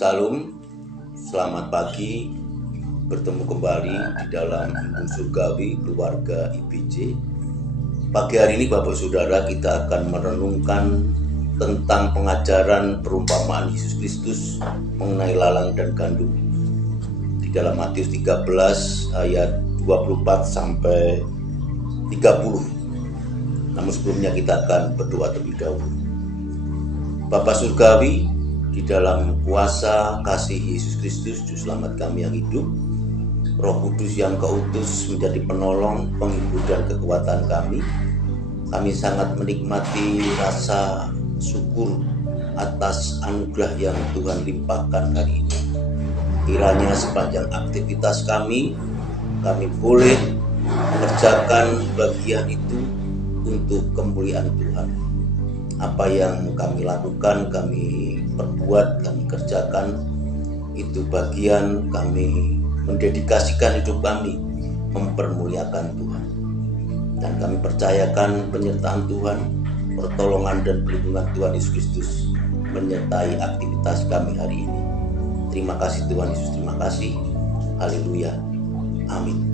Salam, selamat pagi, bertemu kembali di dalam Ibu Surgawi Keluarga IBJ. Pagi hari ini Bapak Saudara, kita akan merenungkan tentang pengajaran perumpamaan Yesus Kristus mengenai lalang dan gandum di dalam Matius 13 ayat 24 sampai 30. Namun sebelumnya kita akan berdoa terlebih dahulu. Bapa Surgawi, di dalam kuasa kasih Yesus Kristus, Juru Selamat kami yang hidup, Roh Kudus yang Kau utus menjadi penolong, penghibur dan kekuatan kami sangat menikmati rasa syukur atas anugerah yang Tuhan limpahkan hari ini. Kiranya sepanjang aktivitas kami boleh mengerjakan bagian itu untuk kemuliaan Tuhan. Apa yang kami lakukan, kami perbuat, kami kerjakan, itu bagian kami mendedikasikan hidup kami mempermuliakan Tuhan. Dan kami percayakan penyertaan Tuhan, pertolongan dan perlindungan Tuhan Yesus Kristus menyertai aktivitas kami hari ini. Terima kasih Tuhan Yesus, terima kasih. Haleluya. Amin.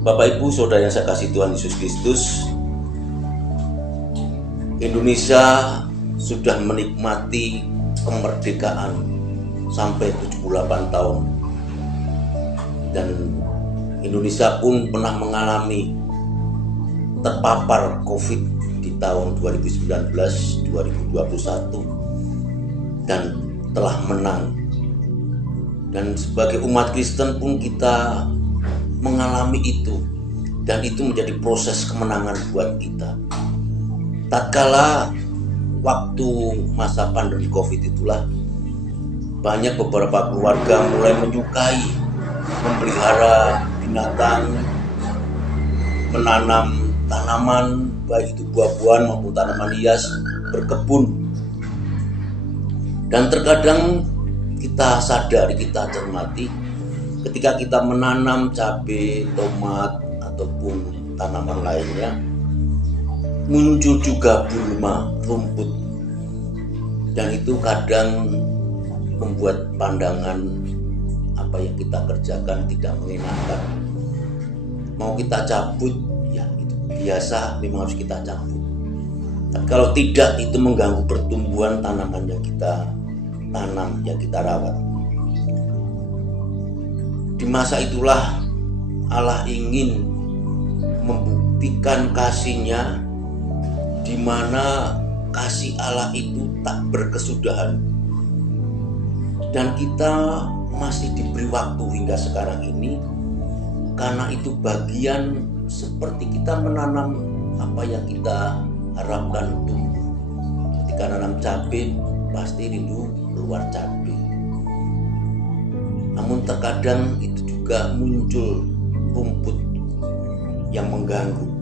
Bapak Ibu Saudara yang saya kasih Tuhan Yesus Kristus, Indonesia sudah menikmati kemerdekaan sampai 78 tahun. Dan Indonesia pun pernah mengalami terpapar COVID di tahun 2019, 2021 dan telah menang. Dan sebagai umat Kristen pun kita mengalami itu, dan itu menjadi proses kemenangan buat kita. Tatkala waktu masa pandemi COVID itulah banyak beberapa keluarga mulai menyukai memelihara binatang, menanam tanaman, baik itu buah-buahan maupun tanaman hias, berkebun. Dan terkadang kita sadari, kita cermati, ketika kita menanam cabai, tomat, ataupun tanaman lainnya, muncul juga gulma, rumput. Dan itu kadang membuat pandangan apa yang kita kerjakan tidak mengenakan. Mau kita cabut, ya itu biasa, memang harus kita cabut. Tapi kalau tidak, itu mengganggu pertumbuhan tanaman yang kita tanam, yang kita rawat. Di masa itulah Allah ingin membuktikan kasih-Nya, di mana kasih Allah itu tak berkesudahan. Dan kita masih diberi waktu hingga sekarang ini, karena itu bagian seperti kita menanam apa yang kita harapkan tumbuh. Ketika nanam cabai, pasti rindu keluar cabai. Namun terkadang itu juga muncul rumput yang mengganggu.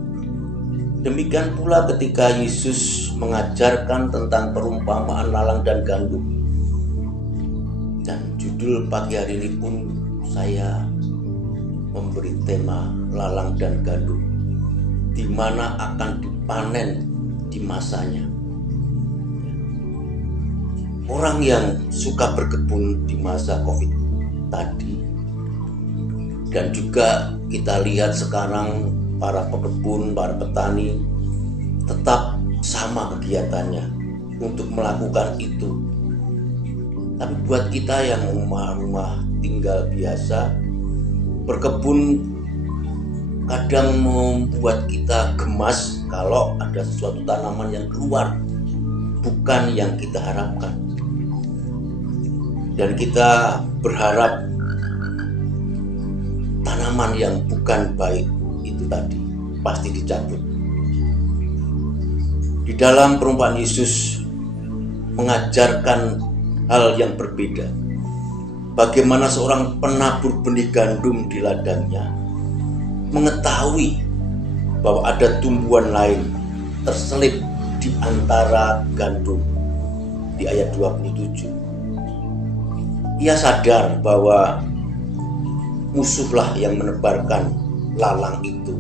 Demikian pula ketika Yesus mengajarkan tentang perumpamaan lalang dan gandum. Dan judul pagi hari ini pun saya memberi tema lalang dan gandum, di mana akan dipanen di masanya. Orang yang suka berkebun di masa COVID tadi, dan juga kita lihat sekarang para pekebun, para petani tetap sama kegiatannya untuk melakukan itu. Tapi buat kita yang rumah-rumah tinggal biasa, berkebun kadang membuat kita gemas kalau ada sesuatu tanaman yang keluar bukan yang kita harapkan. Dan kita berharap tanaman yang bukan baik itu tadi pasti dicabut. Di dalam perumpamaan Yesus mengajarkan hal yang berbeda. Bagaimana seorang penabur benih gandum di ladangnya mengetahui bahwa ada tumbuhan lain terselip di antara gandum di ayat 27. Ia sadar bahwa musuhlah yang menebarkan lalang itu.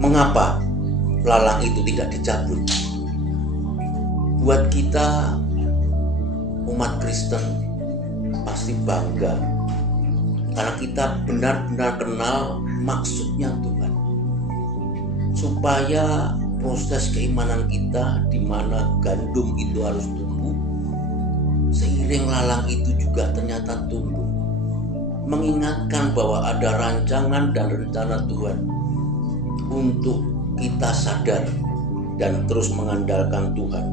Mengapa lalang itu tidak dicabut? Buat kita umat Kristen pasti bangga karena kita benar-benar kenal maksudnya Tuhan, supaya proses keimanan kita di mana gandum itu harus tumbuh, seiring lalang itu juga ternyata tumbuh, mengingatkan bahwa ada rancangan dan rencana Tuhan untuk kita sadar dan terus mengandalkan Tuhan.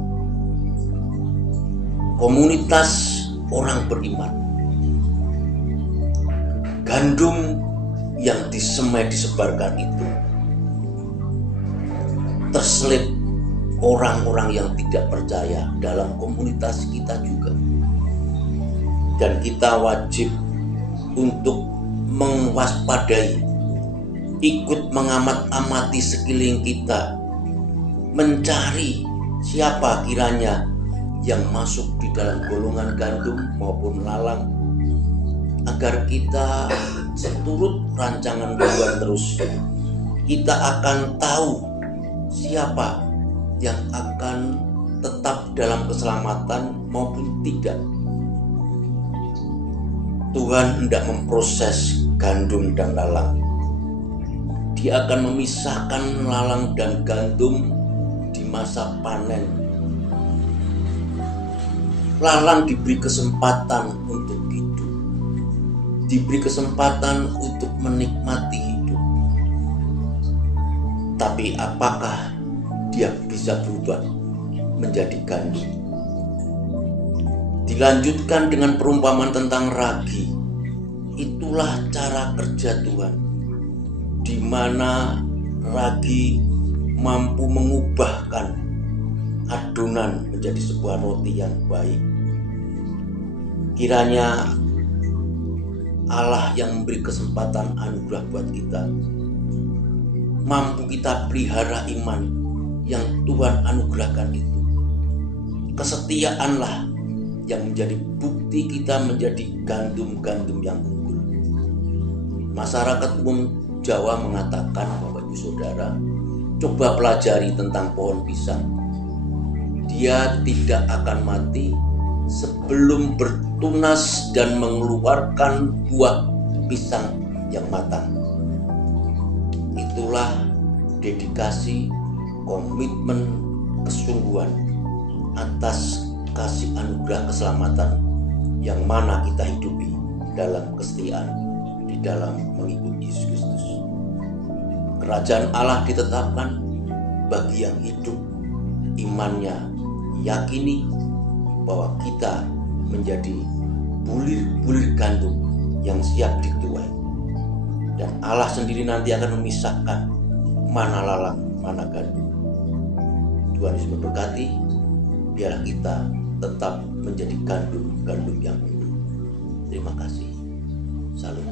Komunitas orang beriman, gandum yang disebarkan itu terselip orang-orang yang tidak percaya dalam komunitas kita juga, dan kita wajib untuk mewaspadai, ikut mengamat-amati sekeliling kita, mencari siapa kiranya yang masuk di dalam golongan gandum maupun lalang, agar kita seturut rancangan Tuhan terus. Kita akan tahu siapa yang akan tetap dalam keselamatan maupun tidak. Tuhan hendak memproses gandum dan lalang. Dia akan memisahkan lalang dan gandum di masa panen. Lalang diberi kesempatan untuk hidup, diberi kesempatan untuk menikmati hidup. Tapi apakah dia bisa berubah menjadi gandum? Dilanjutkan dengan perumpamaan tentang ragi. Itulah cara kerja Tuhan, di mana ragi mampu mengubahkan adonan menjadi sebuah roti yang baik. Kiranya Allah yang memberi kesempatan anugerah buat kita, mampu kita pelihara iman yang Tuhan anugerahkan itu. Kesetiaanlah yang menjadi bukti kita menjadi gandum-gandum yang unggul. Masyarakat umum Jawa mengatakan, Bapak Ibu Saudara, coba pelajari tentang pohon pisang. Dia tidak akan mati sebelum bertunas dan mengeluarkan buah pisang yang matang. Itulah dedikasi, komitmen, kesungguhan atas kasih anugerah keselamatan yang mana kita hidupi dalam kesetiaan di dalam mengikuti Yesus Kristus. Kerajaan Allah ditetapkan bagi yang hidup imannya, yakini bahwa kita menjadi bulir-bulir gandum yang siap dituai, dan Allah sendiri nanti akan memisahkan mana lalang, mana gandum. Tuhan Yesus memberkati. Biarlah kita tetap menjadi gandum-gandum yang unggul. Terima kasih. Salam.